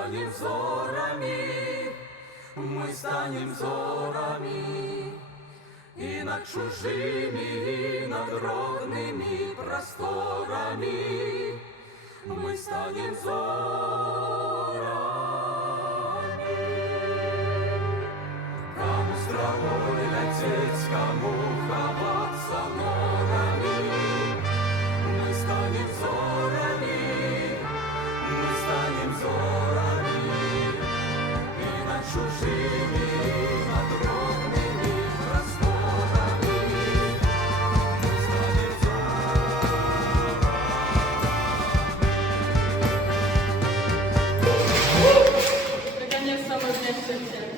станем зорами, мы станем зорами, и над чужими, и над родными просторами мы станем зорами. Кому стрелой лететь, кому ховаться норами, мы станем зорами, мы станем зорами, и над чужими, и над родными просторами мы станем зорами. Наконец-то мы вместе все.